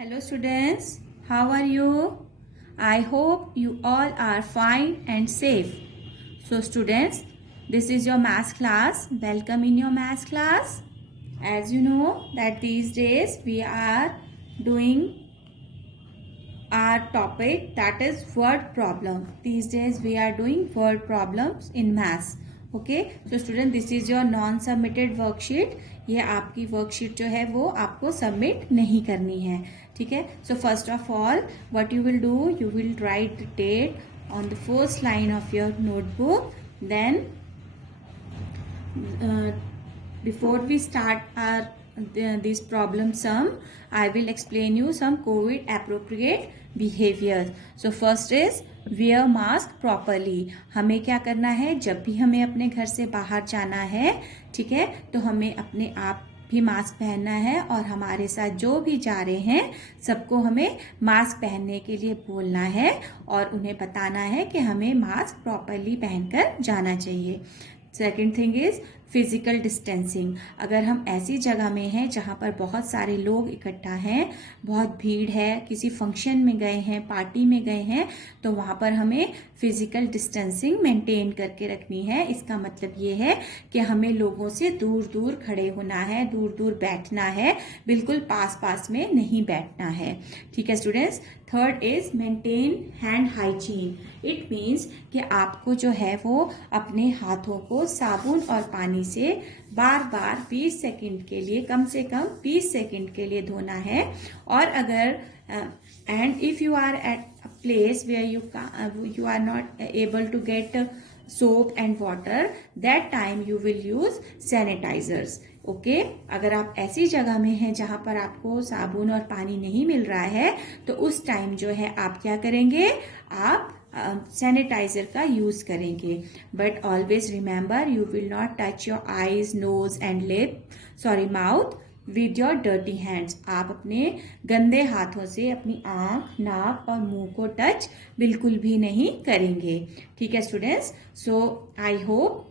Hello students, how are you? I hope you all are fine and safe. So students, this is your maths class. Welcome in your maths class. As you know that these days we are doing our topic, that is word problem. These days we are doing word problems in maths. Okay, so student, this is your non submitted worksheet. ये आपकी worksheet जो है वो आपको submit नहीं करनी है. ठीक है. So first of all what you will do, you will write the date on the first line of your notebook. Then before we start this problem sum, I will explain you some COVID appropriate behaviors. So first is wear mask properly. हमें क्या करना है, जब भी हमें अपने घर से बाहर जाना है, ठीक है, तो हमें अपने आप भी मास्क पहनना है और हमारे साथ जो भी जा रहे हैं सबको हमें मास्क पहनने के लिए बोलना है और उन्हें बताना है कि हमें मास्क प्रॉपरली पहनकर जाना चाहिए. Second thing is physical distancing. अगर हम ऐसी जगह में हैं जहाँ पर बहुत सारे लोग इकट्ठा हैं, बहुत भीड़ है, किसी फंक्शन में गए हैं, पार्टी में गए हैं, तो वहाँ पर हमें फिजिकल डिस्टेंसिंग मेंटेन करके रखनी है. इसका मतलब ये है कि हमें लोगों से दूर दूर खड़े होना है, दूर दूर बैठना है, बिल्कुल पास पास में नहीं बैठना है. ठीक है students. Third is maintain hand hygiene. It means कि आपको जो है वो अपने हाथों को साबुन और पानी से बार बार 20 सेकंड के लिए, कम से कम 20 सेकंड के लिए धोना है. और अगर and if you are at a place where you are not able to get soap and water, that time you will use sanitizers. Okay. अगर आप ऐसी जगह में हैं जहां पर आपको साबुन और पानी नहीं मिल रहा है, तो उस टाइम जो है आप क्या करेंगे, आप सैनिटाइजर का यूज करेंगे. But always remember, you will not touch your eyes, nose and mouth with your dirty hands. आप अपने गंदे हाथों से अपनी आंख, नाक और मुंह को टच बिल्कुल भी नहीं करेंगे. ठीक है स्टूडेंट्स. सो आई होप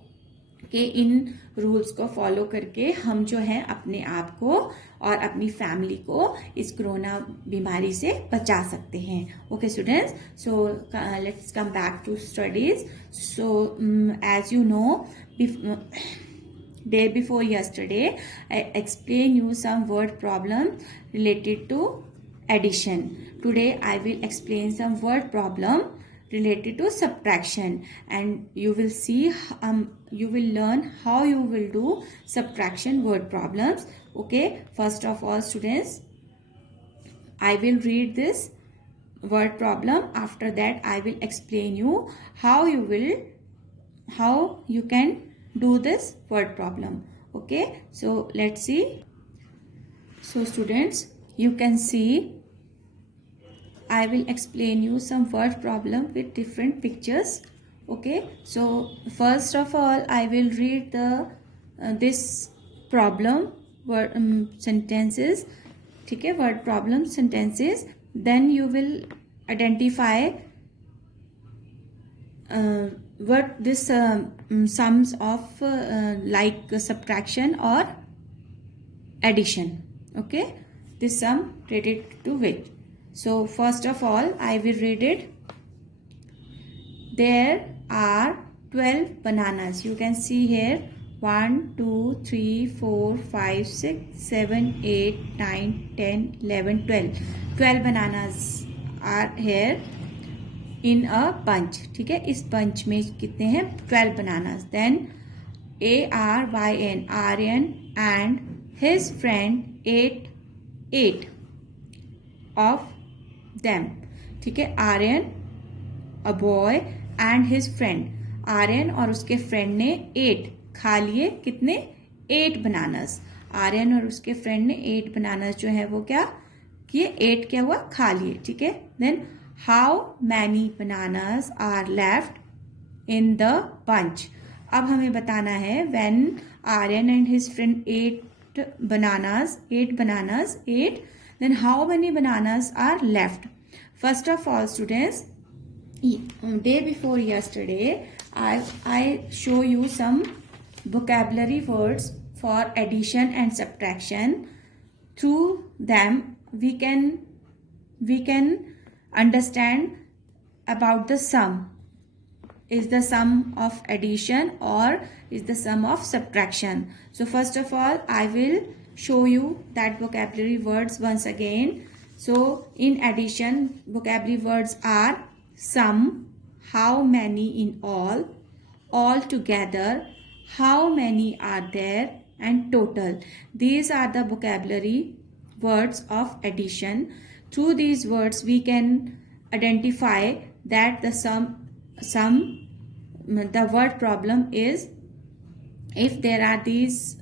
कि इन रूल्स को फॉलो करके हम जो है अपने आप को और अपनी फैमिली को इस कोरोना बीमारी से बचा सकते हैं. Okay students. So let's come back to studies. So as you know, day before yesterday I explained you some word problem related to addition. Today I will explain some word problem related to subtraction, and you will see you will learn how you will do subtraction word problems. Okay, first of all students, I will read this word problem. After that I will explain you how you can do this word problem. Okay, so let's see. So students, you can see I will explain you some word problem with different pictures. Okay, so first of all I will read the this problem word sentences. ठीक है, word problem sentences. Then you will identify what this sums of like subtraction or addition. Okay, this sum related to which. So first of all I will read it. There are 12 bananas. You can see here 1 2 3 4 5 6 7 8 9 10 11 12. 12 bananas are here in a bunch. ठीक है, इस bunch में कितने हैं, 12 bananas. Then Aryan and his friend ate 8 of them. ठीक है, Aryan, a boy and his friend. Aryan और उसके friend ने 8 खा लिए, कितने, 8 bananas. Aryan और उसके friend ने 8 bananas जो है वो क्या किए, 8 क्या हुआ, खा लिए. ठीक है. Then how many bananas are left in the bunch. अब हमें बताना है when Aryan and his friend ate bananas, then how many bananas are left. First of all students, day before yesterday I show you some vocabulary words for addition and subtraction. Through them we can we can understand about the sum. Is the sum of addition or is the sum of subtraction? So first of all, I will show you that vocabulary words once again. So in addition, vocabulary words are sum, how many in all together, how many are there, and total. These are the vocabulary words of addition. Through these words we can identify that the the word problem is, if there are these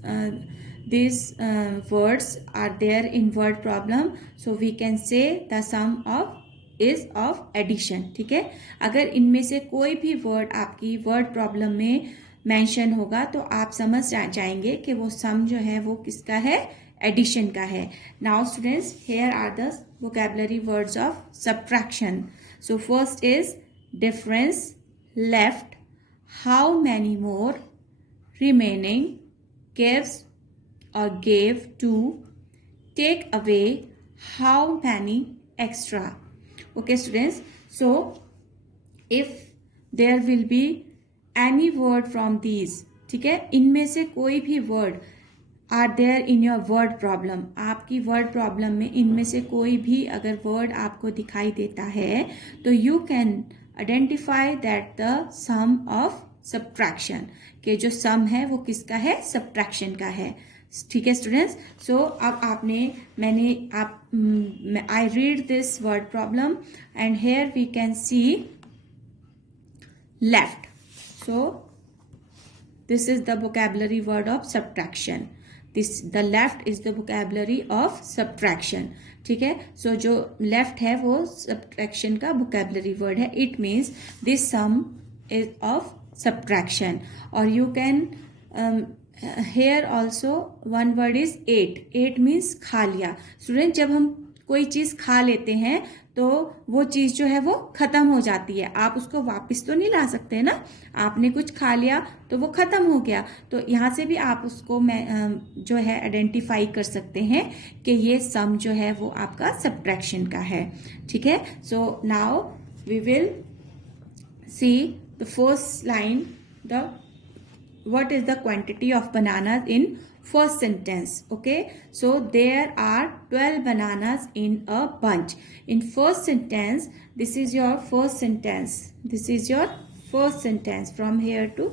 words are there in word problem, so we can say the sum of is of addition. ठीक है, अगर इनमें से कोई भी word आपकी word problem में mention होगा तो आप समझ जाएंगे कि वो सम जो है वो किसका है, एडिशन का है. Now students, here are the vocabulary words of subtraction. So first is difference, left, how many more, remaining, gives or gave to, take away, how many, extra. Okay students, so if there will be any word from these, ठीक है, इनमें से कोई भी word are there in your word problem, आपकी word problem में इनमें से कोई भी अगर वर्ड आपको दिखाई देता है तो you can identify that the sum of subtraction, के जो सम है वो किसका है, सब्ट्रैक्शन का है. ठीक है स्टूडेंट्स, सो अब I read this word problem and here we can see left. So this is the vocabulary word of subtraction. The left is the vocabulary of subtraction. ठीक है, सो जो लेफ्ट है वो subtraction का vocabulary word है. It means this sum is of subtraction. Or you can here also one word is ate. Ate means खा लिया. Student, जब हम कोई चीज खा लेते हैं तो वो चीज जो है वो खत्म हो जाती है, आप उसको वापस तो नहीं ला सकते ना. आपने कुछ खा लिया तो वो खत्म हो गया, तो यहाँ से भी आप उसको जो है आइडेंटिफाई कर सकते हैं कि ये सम जो है वो आपका सब्ट्रैक्शन का है. ठीक है, so now we will see the first line, the what is the quantity of bananas in first sentence. Okay, so there are 12 bananas in a bunch. In first sentence, this is your first sentence, this is your first sentence from here to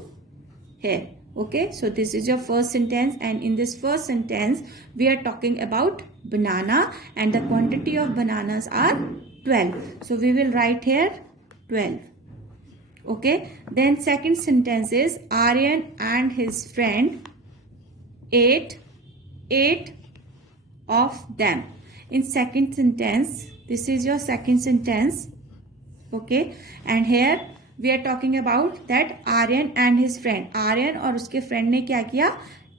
here. Okay, so this is your first sentence, and in this first sentence we are talking about banana and the quantity of bananas are 12. So we will write here 12. Okay, then second sentence is Aryan and his friend ate 8 of them. In second sentence, this is your second sentence. Okay, and here we are talking about that Aryan and his friend. Aryan और उसके friend ने क्या किया,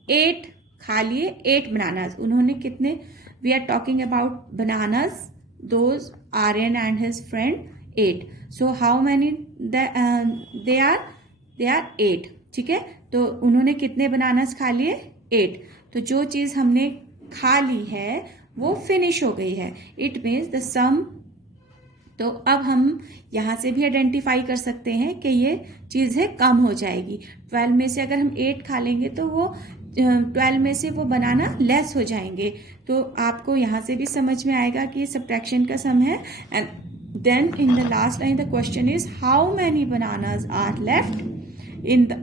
8 खा लिए, 8 bananas. उन्होंने कितने, we are talking about bananas, those Aryan and his friend 8. So how many they are 8. ठीक है, तो उन्होंने कितने बनानास खा लिए, 8. तो जो चीज हमने खा ली है वो फिनिश हो गई है. इट मीन्स द सम. तो अब हम यहाँ से भी आइडेंटिफाई कर सकते हैं कि ये चीज है कम हो जाएगी. 12 में से अगर हम 8 खा लेंगे तो वो 12 में से वो बनाना लेस हो जाएंगे. तो आपको यहाँ से भी समझ में आएगा कि ये सब्ट्रैक्शन का सम है. And then in the last line the question is how many bananas are left in the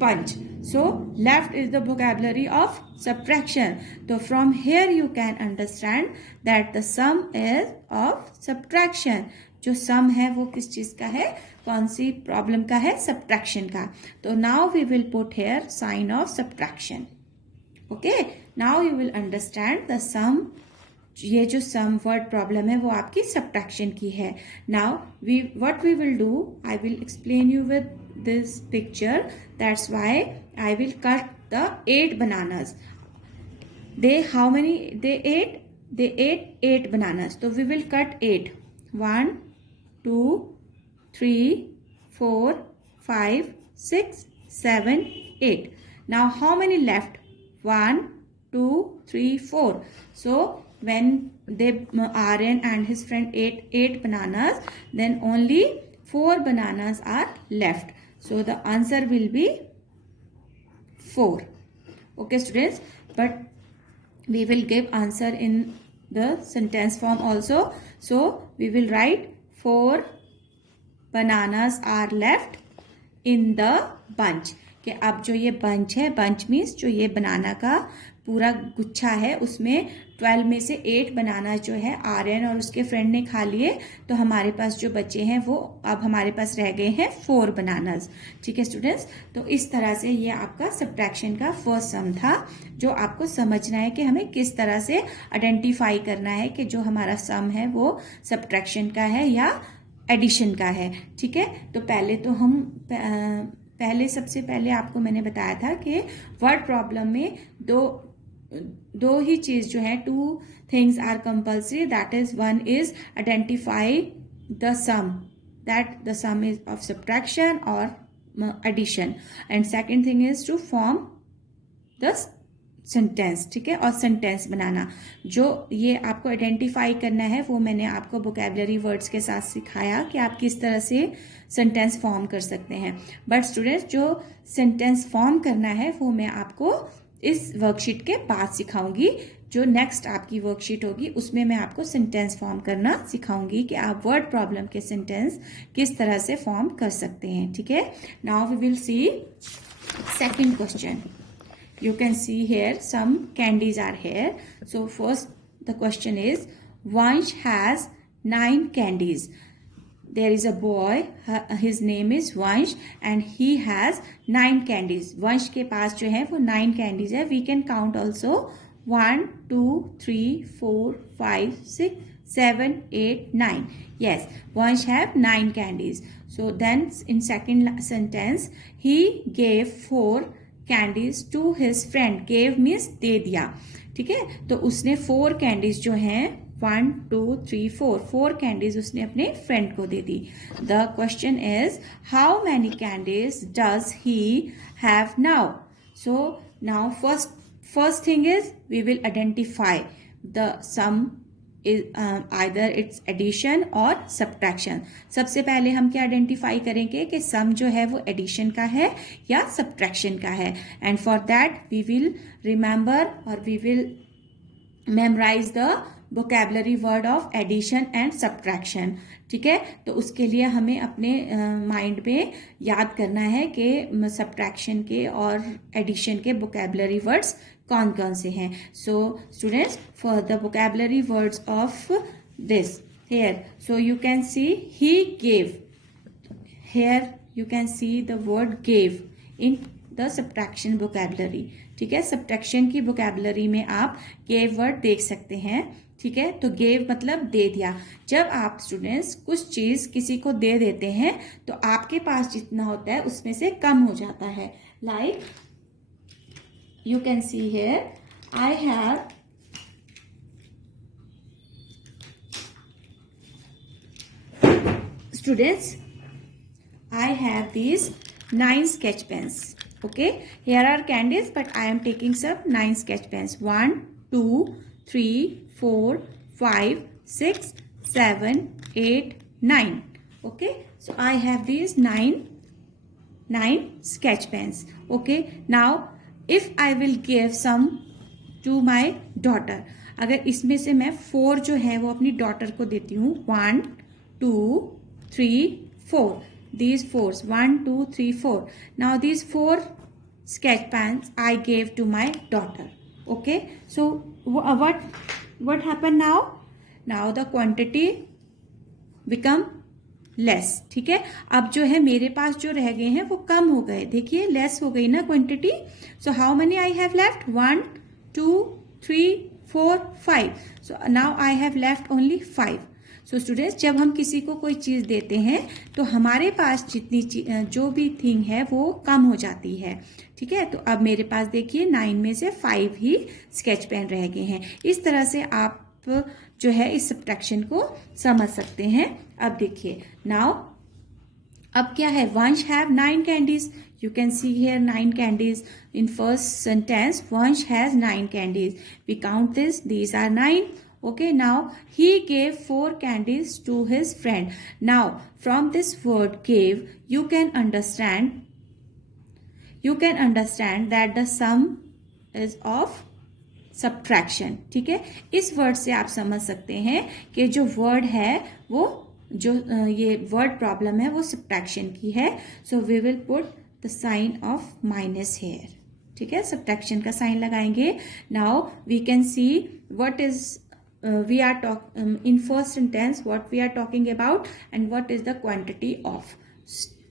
bunch. So left is the vocabulary of subtraction. So from here you can understand that the sum is of subtraction. जो sum है वो किस चीज का है, कौन सी problem का है, subtraction का. तो now we will put here sign of subtraction. Okay, now you will understand the sum. ये जो सम वर्ड प्रॉब्लम है वो आपकी सब्ट्रैक्शन की है. Now what we will do, I will explain you with this picture. That's why I will cut the 8 bananas. How many they ate? They ate 8 bananas. So we will cut 8. 1, 2, 3, 4, 5, 6, 7, 8. Now how many left? 1, 2, 3, 4. So when Aryan and his friend ate 8 bananas, then only 4 bananas are left. So the answer will be 4. Okay students, but we will give answer in the sentence form also. So we will write 4 bananas are left in the bunch. कि अब जो ये bunch है, bunch means जो ये बनाना का पूरा गुच्छा है, उसमें 12 में से 8 बनाना जो है आर्यन और उसके फ्रेंड ने खा लिए, तो हमारे पास जो बचे हैं वो अब हमारे पास रह गए हैं 4 बनानास. ठीक है स्टूडेंट्स, तो इस तरह से ये आपका सब्ट्रैक्शन का फर्स्ट सम था, जो आपको समझना है कि हमें किस तरह से आइडेंटिफाई करना है कि जो हमारा सम है वो सब्ट्रैक्शन का है या एडिशन का है. ठीक है, तो पहले तो हम सबसे पहले आपको मैंने बताया था कि वर्ड प्रॉब्लम में दो ही चीज जो है, 2 things are compulsory. That is, one is identify the sum, that the sum is of subtraction और addition, and second thing is to form the sentence. ठीक है, और सेंटेंस बनाना. जो ये आपको आइडेंटिफाई करना है वो मैंने आपको वोकैबुलरी वर्ड्स के साथ सिखाया कि आप किस तरह से सेंटेंस फॉर्म कर सकते हैं. बट स्टूडेंट्स, जो सेंटेंस फॉर्म करना है वो मैं आपको इस वर्कशीट के बाद सिखाऊंगी. जो नेक्स्ट आपकी वर्कशीट होगी उसमें मैं आपको सेंटेंस फॉर्म करना सिखाऊंगी कि आप वर्ड प्रॉब्लम के सेंटेंस किस तरह से फॉर्म कर सकते हैं. ठीक है, now we will see second question. You can see here some candies are here. So first the question is, Vansh has 9 candies. There is a boy, his name is Vansh and he has 9 candies. Vansh के पास जो है वो 9 candies है. We can count also 1, 2, 3, 4, 5, 6, 7, 8, 9. Yes, Vansh have 9 candies. So then in second sentence, he gave 4 candies to his friend. Gave means दे दिया. ठीक है, तो उसने 4 कैंडीज जो हैं 1, 2, 3, 4 कैंडीज उसने अपने फ्रेंड को दे दी. The question is, how many candies does he have now. So now first thing is we will identify the sum either it's addition और subtraction. सबसे पहले हम क्या आइडेंटिफाई करेंगे कि सम जो है वो एडिशन का है या सब्ट्रैक्शन का है. And for that we will remember और we will memorize the vocabulary word of addition and subtraction. ठीक है, तो उसके लिए हमें अपने माइंड में याद करना है कि सब्ट्रैक्शन के और एडिशन के वोकैबुलरी वर्ड्स कौन कौन से हैं. So students, for the vocabulary words of this here, so you can see he gave. Here you can see the word gave in the subtraction vocabulary. ठीक है, सब्ट्रैक्शन की vocabulary में आप gave वर्ड देख सकते हैं. ठीक है, तो gave मतलब दे दिया. जब आप स्टूडेंट्स कुछ चीज किसी को दे देते हैं तो आपके पास जितना होता है उसमें से कम हो जाता है. Like you can see here, I have students, I have these 9 sketch pens. Okay, here are candies, but I am taking some 9 sketch pens. 1, 2, 3, 4, 5, 6, 7, 8, 9. Okay, so I have these 9 sketch pens. Okay, now if I will give some to my daughter, अगर इसमें से मैं 4 जो है वो अपनी daughter को देती हूँ, 1, 2, 3, 4. These 4s, 1, 2, 3, 4. Now these 4 sketch pens I gave to my daughter. Okay, so what happened now? Now the quantity become less. ठीक है, अब जो है मेरे पास जो रह गए हैं वो कम हो गए. देखिए लेस हो गई ना quantity. So how many I have left? 1, 2, 3, 4, 5. So now I have left only 5. So students, जब हम किसी को कोई चीज देते हैं तो हमारे पास जितनी जो भी थिंग है वो कम हो जाती है. ठीक है, तो अब मेरे पास देखिए 9 में से 5 ही स्केच पेन रह गए हैं. इस तरह से आप जो है इस सब्ट्रैक्शन को समझ सकते हैं. अब देखिए नाउ, अब क्या है? Vansh have 9 candies. You can see here 9 candies in first sentence. Vansh has 9 candies. We count this. These are 9. Okay, now he gave 4 candies to his friend. Now from this word gave, you can understand that the sum is of subtraction. ठीक है, इस word से आप समझ सकते हैं कि जो वर्ड है वो जो ये वर्ड प्रॉब्लम है वो सब्ट्रैक्शन की है. So we will put the sign of minus here. ठीक है, सब्ट्रैक्शन का साइन लगाएंगे. Now we can see what is we are in first sentence what we are talking about and what is the quantity of.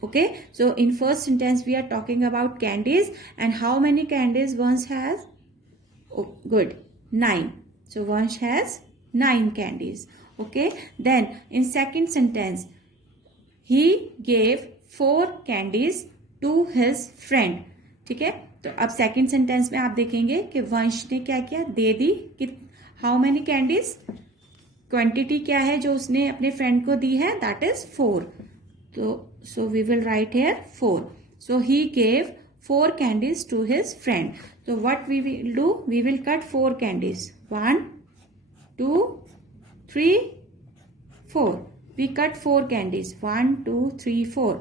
Okay, so in first sentence we are talking about candies and how many candies Vansh has. Oh, good, 9. So Vansh has 9 candies. Okay, then in second sentence he gave 4 candies to his friend. ठीक है, तो अब second sentence में आप देखेंगे कि वंश ने क्या किया, दे दी कि हाउ मेनी कैंडीज, क्वांटिटी क्या है जो उसने अपने फ्रेंड को दी है, दैट इज 4. तो so we will write here 4. So he gave 4 candies to his friend. तो what we will do, we will cut 4 candies. 1 2 3 4. We cut 4 candies. 1 2 3 4.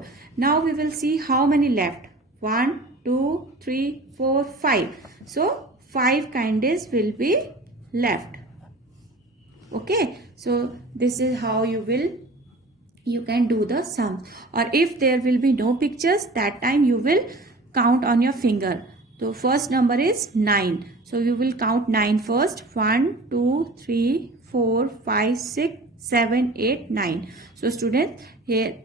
Now we will see how many left. 1 2 3 4 5. So 5 candies will be left. Okay, so this is how you can do the sum. Or if there will be no pictures, that time you will count on your finger. So first number is 9. So you will count 9 first. 1 2 3 4 5 6 7 8 9. So students, here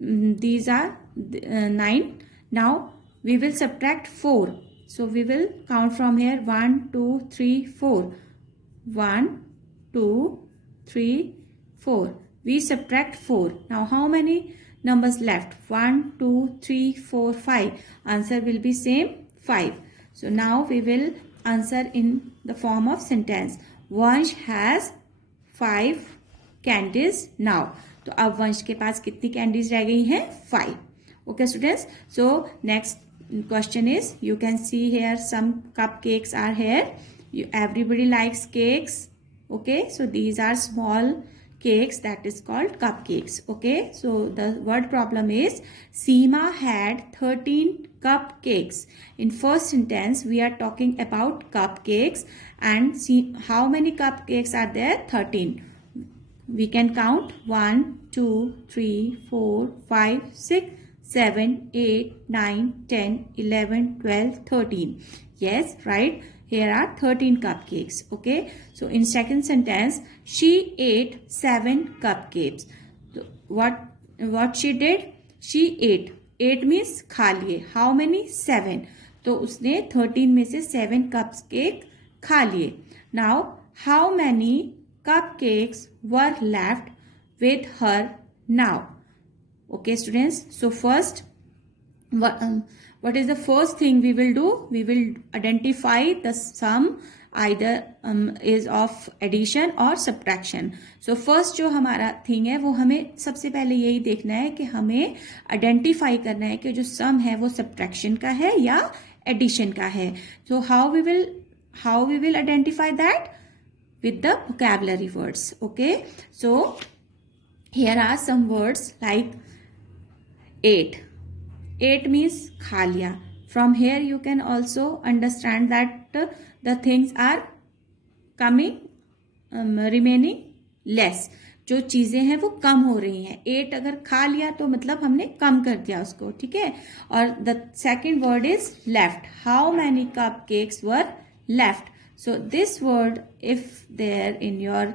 these are 9. Now we will subtract 4. So we will count from here 1 2 3 4. 1 2 3 4. We subtract 4. Now how many numbers left? 1 2 3 4 5. Answer will be same, 5. So now we will answer in the form of sentence. Vansh has 5 candies now. तो अब वंश के पास कितनी candies रह गई हैं? 5. Okay students, so next question is, you can see here some cupcakes are here. Everybody likes cakes. Okay, so these are small cakes, that is called cupcakes. Okay, so the word problem is Seema had 13 cupcakes. In first sentence we are talking about cupcakes and see how many cupcakes are there? 13. We can count 1 2 3 4 5 6 7 8 9 10 11 12 13. Yes, right, here are 13 cupcakes. Okay, so in second sentence she ate 7 cupcakes. So what she did, she ate. 8 means खा लिए. How many? 7. तो उसने 13 में से 7 cupcake खा लिए. Now how many cupcakes were left with her now? Okay students, so first what is the first thing we will do? We will identify the sum either is of addition or subtraction. So first जो हमारा thing है वो हमें सबसे पहले यही देखना है कि हमें identify करना है कि जो sum है वो subtraction का है या addition का है. So how we will identify that? With the vocabulary words. Okay, so here are some words like 8. 8 means खा लिया. From here you can also understand that the things are coming remaining less. जो चीज़ें हैं वो कम हो रही हैं. 8 अगर खा लिया तो मतलब हमने कम कर दिया उसको. ठीक है, और the second word is left. How many cupcakes were left? So this word, if there in your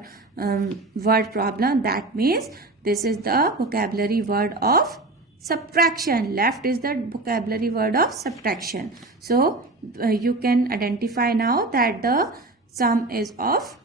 word problem, that means this is the vocabulary word of subtraction. Left is the vocabulary word of subtraction. So you can identify now that the sum is of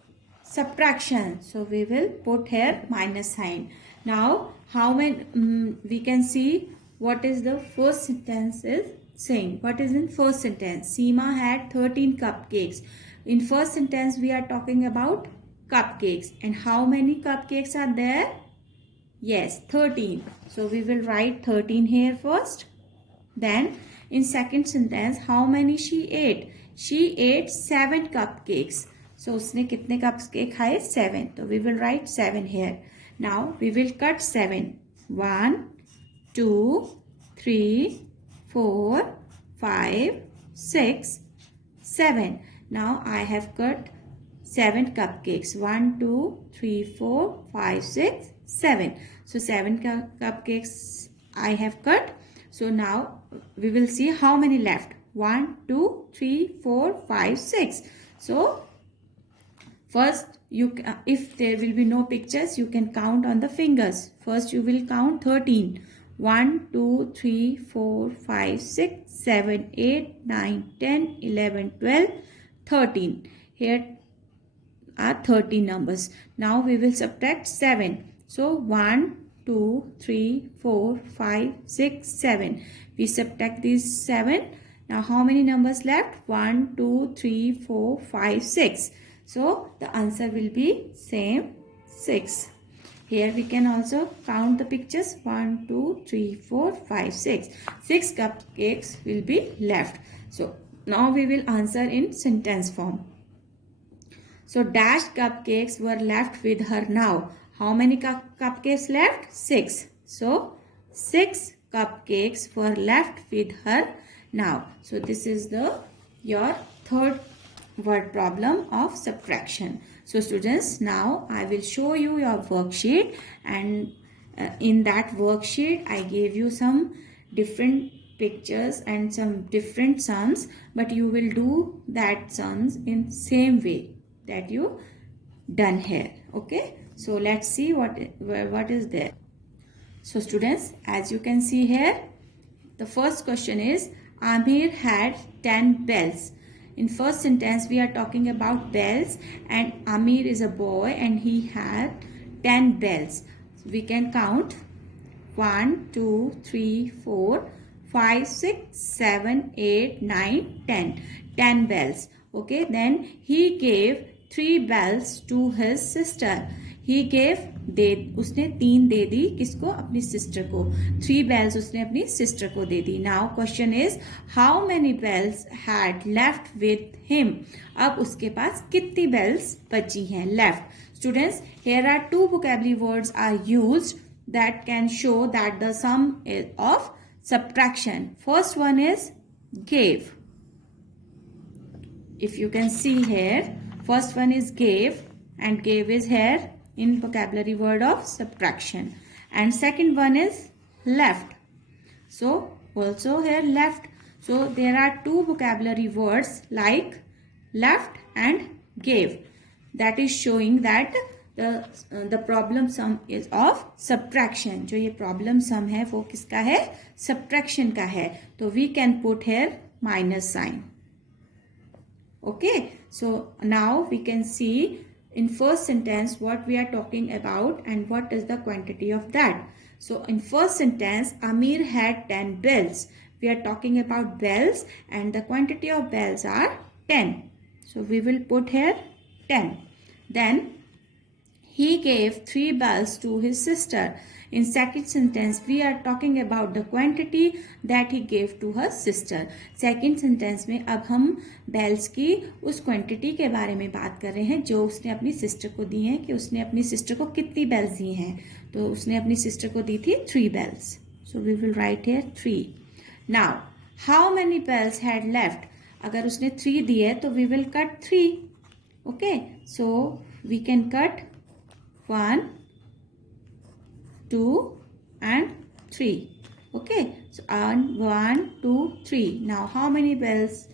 subtraction. So we will put here minus sign. Now how many we can see what is the first sentence is saying. What is in first sentence? Seema had 13 cupcakes. In first sentence we are talking about cupcakes, and how many cupcakes are there? Yes, 13. So we will write 13 here first. Then in second sentence how many she ate? She ate 7 cupcakes. So उसने कितने cups cake खाए? 7. तो we will write 7 here. Now we will cut 7. 1, 2, 3, 4, 5, 6, 7. Now I have cut 7 cupcakes. 1, 2, 3, 4, 5, 6, 7. So 7 cupcakes I have cut. So now we will see how many left. 1, 2, 3, 4, 5, 6. So first, if there will be no pictures, you can count on the fingers. First, you will count 13. 1, 2, 3, 4, 5, 6, 7, 8, 9, 10, 11, 12, 13. Here are 13 numbers. Now we will subtract 7. So 1, 2, 3, 4, 5, 6, 7. We subtract these 7. Now how many numbers left? 1, 2, 3, 4, 5, 6. So the answer will be same 6. Here we can also count the pictures. 1, 2, 3, 4, 5, 6. 6 cupcakes will be left. So now we will answer in sentence form. So dashed cupcakes were left with her now. How many cupcakes left? 6. So 6 cupcakes were left with her now. So this is your third word problem of subtraction. So students, now I will show you your worksheet, and in that worksheet I gave you some different pictures and some different sums, but you will do that sums in same way that you done here. Okay, so let's see what is there. So students, as you can see here, the first question is Amir had 10 bells. In first sentence we are talking about bells, and Amir is a boy and he had 10 bells. So we can count 1, 2, 3, 4, 5, 6, 7, 8, 9, 10. 10 bells. Okay, then he gave 3 bells to his sister. He gave उसने 3 दे दी किसको? अपनी sister को. 3 bells उसने अपनी sister को दे दी. Now question is how many bells had left with him? अब उसके पास कितनी bells बची हैं left? Students, here are 2 vocabulary words are used that can show that the sum is of subtraction. First one is gave. If you can see here, first one is gave, and gave is here in vocabulary word of subtraction, and second one is left. So also here left. So there are 2 vocabulary words like left and gave, that is showing that the problem sum is of subtraction. जो ये problem sum है वो किसका है? Subtraction का है. तो we can put here minus sign. Okay, so now we can see in first sentence what we are talking about and what is the quantity of that. So in first sentence, Amir had 10 bells. We are talking about bells and the quantity of bells are 10. So we will put here 10. Then he gave 3 bells to his sister. In second sentence, we are talking about the quantity that he gave to her sister. Second sentence में अब हम bells की उस quantity के बारे में बात कर रहे हैं जो उसने अपनी sister को दी हैं, कि उसने अपनी sister को कितनी bells दी हैं. तो उसने अपनी sister को दी थी 3 bells. So we will write here 3. Now, how many bells had left? अगर उसने 3 दी है तो we will cut 3. Okay, so we can cut 1, 2 and 3. Okay, so 1, 2, 3. Now how many bells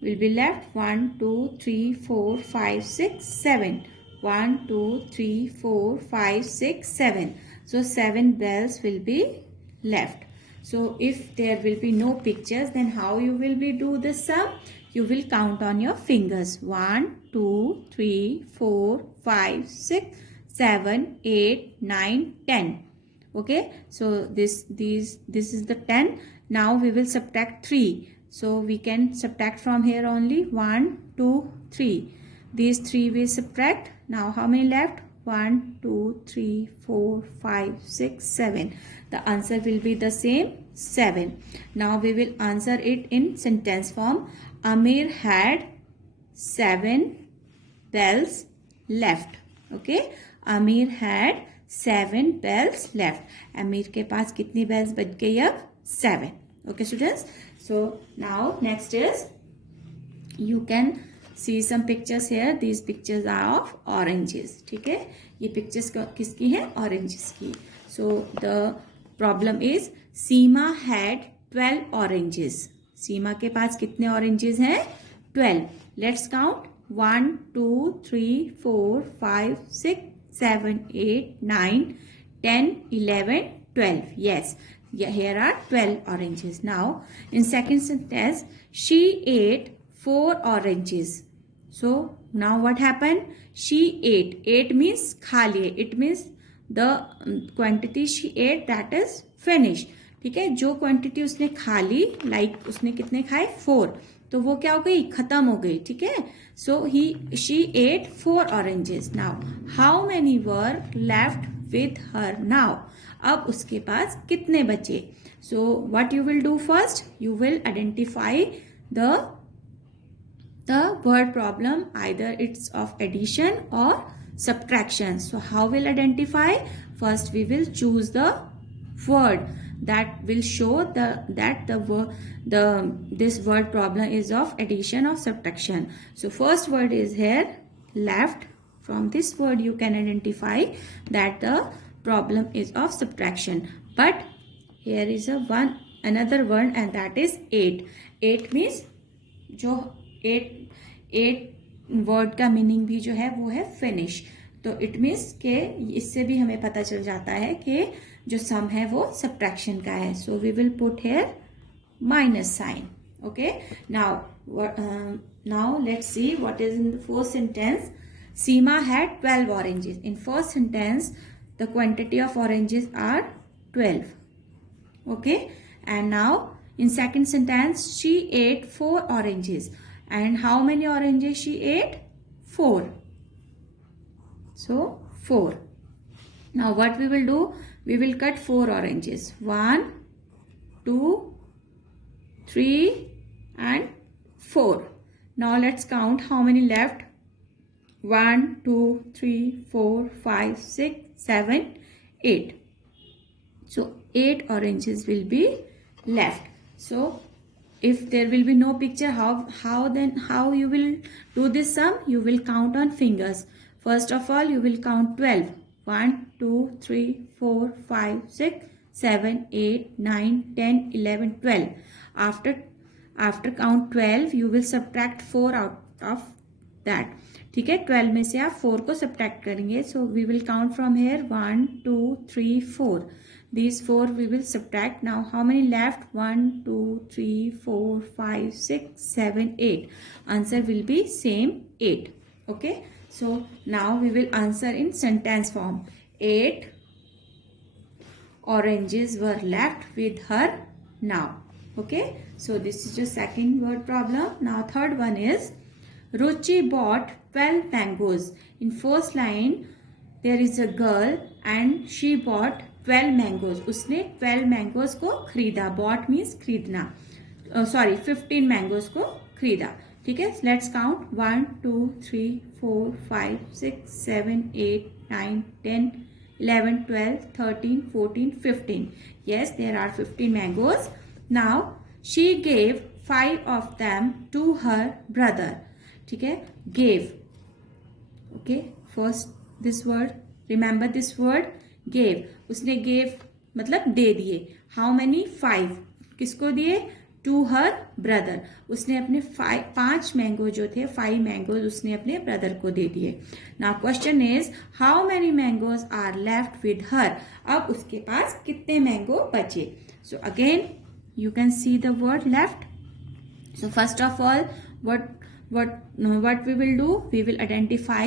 will be left? 1, 2, 3, 4, 5, 6, 7. 1, 2, 3, 4, 5, 6, 7. So 7 bells will be left. So if there will be no pictures, then how you will be do this sum? You will count on your fingers. 1, 2, 3, 4, 5, 6, 7, 8, 9, 10. Okay, so this is the 10. Now we will subtract 3. So we can subtract from here only 1, 2, 3. These 3 we subtract. Now how many left? 1, 2, 3, 4, 5, 6, 7. The answer will be the same, 7. Now we will answer it in sentence form. Amir had 7 bells left. Okay, Amir had 7 bells left. Amir के पास कितनी bells बच गई अब? 7. Okay students, so now next is you can see some pictures here. These pictures are of oranges. ठीक है, ये pictures किसकी है? Oranges की. So the problem is Seema had 12 oranges. सीमा के पास कितने oranges हैं? 12. Let's count. 1, 2, 3, 4, 5, 6, 7, 8, 9, 10, 11, 12. Yes, here are 12 oranges. Now, in second sentence, she ate 4 oranges. So, now what happened? She ate. Ate means खा लिए. It means the quantity she ate, that is finished. ठीक है, जो quantity उसने खा ली, like उसने कितने खाए? 4. तो वो क्या हो गई? खत्म हो गई. ठीक है, so she ate 4 oranges. Now how many were left with her now? अब उसके पास कितने बचे? So what you will do first? You will identify the word problem, either it's of addition or subtraction. So how will identify? First we will choose the word that will show that this word problem is of addition or subtraction. So first word is here, left. From this word you can identify that the problem is of subtraction. But here is another word, and that is 8. 8 means जो 8 word का meaning भी जो है वो है finish. तो it means के इससे भी हमें पता चल जाता है कि जो सम है वो सब्ट्रैक्शन का है. So we will put here minus sign. Okay, now let's see what is in the first sentence. Seema had 12 oranges. In first sentence the quantity of oranges are 12. Okay, and now in second sentence she ate 4 oranges. And how many oranges she ate? 4. So 4. Now what we will do? We will cut 4 oranges. 1, 2, 3 and 4. Now let's count how many left. 1, 2, 3, 4, 5, 6, 7, 8. So 8 oranges will be left. So if there will be no picture, how you will do this sum? You will count on fingers. First of all you will count 12. 1, 2, 3, 4, 5, 6, 7, 8, 9, 10, 11, 12. After count 12 you will subtract 4 out of that. ठीक है, 12 में से आप 4 को subtract करेंगे. So we will count from here 1, 2, 3, 4. These 4 we will subtract. Now how many left? 1, 2, 3, 4, 5, 6, 7, 8. Answer will be same 8. Okay, so now we will answer in sentence form. 8 oranges were left with her now. Okay, so this is your second word problem. Now third one is Ruchi bought 12 mangoes. In first line there is a girl and she bought 12 mangoes. उसने 12 mangoes को खरीदा. Bot means खरीदना. 15 mangoes को खरीदा. ठीक है, let's count. 1, 2, 3, 4, 5, 6, 7, 8, 9, 10, 11, 12, 13, 14, 15. Yes, there are 15 mangoes. Now she gave 5 of them to her brother. ठीक है, gave. Okay, first this word, remember this word gave. उसने gave मतलब दे दिए. How many? 5. किसको दिए? To her brother. उसने अपने 5 मैंगो जो थे, 5 मैंगोज उसने अपने ब्रदर को दे दिए. Now question is how many mangoes are left with her? अब उसके पास कितने मैंगो बचे? So again you can see the word left. So first of all what we will do? We will identify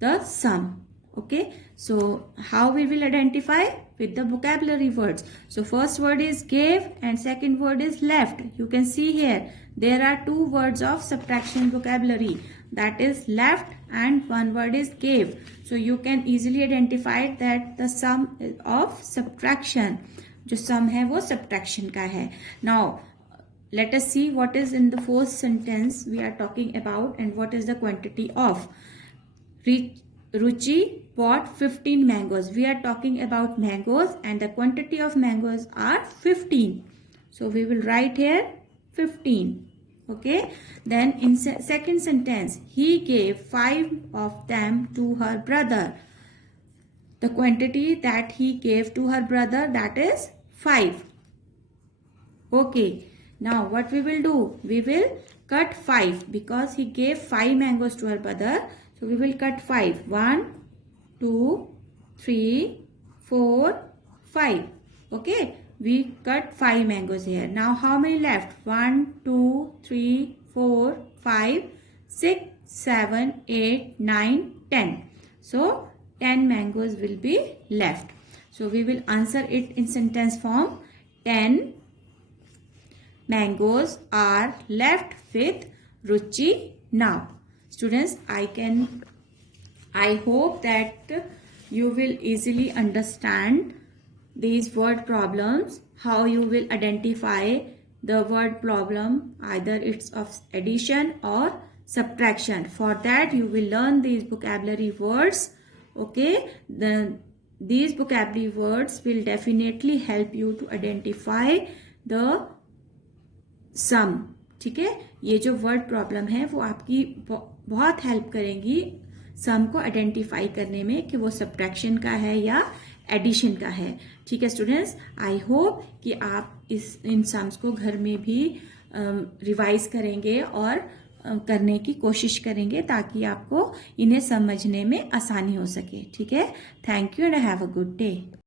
the sum. Okay, so how we will identify? With the vocabulary words. So first word is gave and second word is left. You can see here there are 2 words of subtraction vocabulary, that is left and one word is gave. So you can easily identify that the sum of subtraction, जो sum है वो subtraction का है. Now let us see what is in the first sentence we are talking about and what is the quantity of. Ruchi bought 15 mangoes. We are talking about mangoes and the quantity of mangoes are 15. So we will write here 15. Okay. Then in second sentence, he gave 5 of them to her brother. The quantity that he gave to her brother, that is 5. Okay. Now what we will do? We will cut 5 because he gave 5 mangoes to her brother. So we will cut 5. 1, 2, 3, 4, 5. Okay. We cut 5 mangoes here. Now how many left? 1, 2, 3, 4, 5, 6, 7, 8, 9, 10. So 10 mangoes will be left. So we will answer it in sentence form. 10 mangoes are left with Ruchi now. Students, I hope that you will easily understand these word problems, how you will identify the word problem, either it's of addition or subtraction. For that you will learn these vocabulary words. Okay, these vocabulary words will definitely help you to identify the sum. ठीक है, ये जो word problem है वो आपकी बहुत help करेंगी सम को आइडेंटिफाई करने में कि वो सब्ट्रैक्शन का है या एडिशन का है. ठीक है स्टूडेंट्स, आई होप कि आप इन सम्स को घर में भी रिवाइज करेंगे और करने की कोशिश करेंगे ताकि आपको इन्हें समझने में आसानी हो सके. ठीक है, thank you and have a good day.